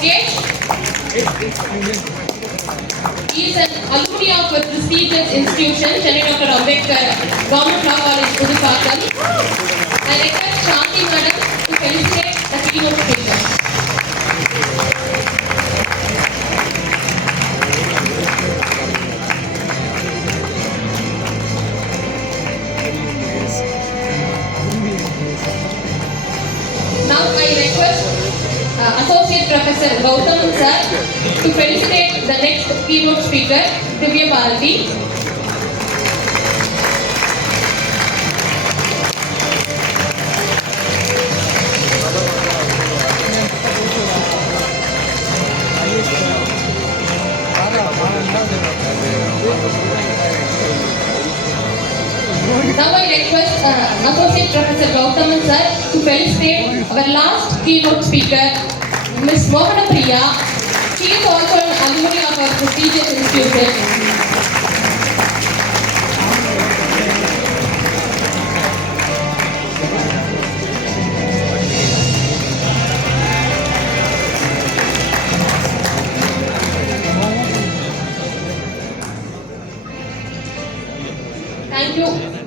Mukesh. He is an alumni of a prestigious institution, Chennai Dr. Ambedkar Government Law College, Pudupakkam. I request Shanti Madam to felicitate the keynote speaker. Now I request Associate Professor Gautam sir to felicitate the next keynote speaker, Divya Bharati. Now I request Associate Professor Gautam sir to felicitate our last keynote speaker, Ms. Mohana Priya. She is also an alumni of our prestigious institution. Thank you.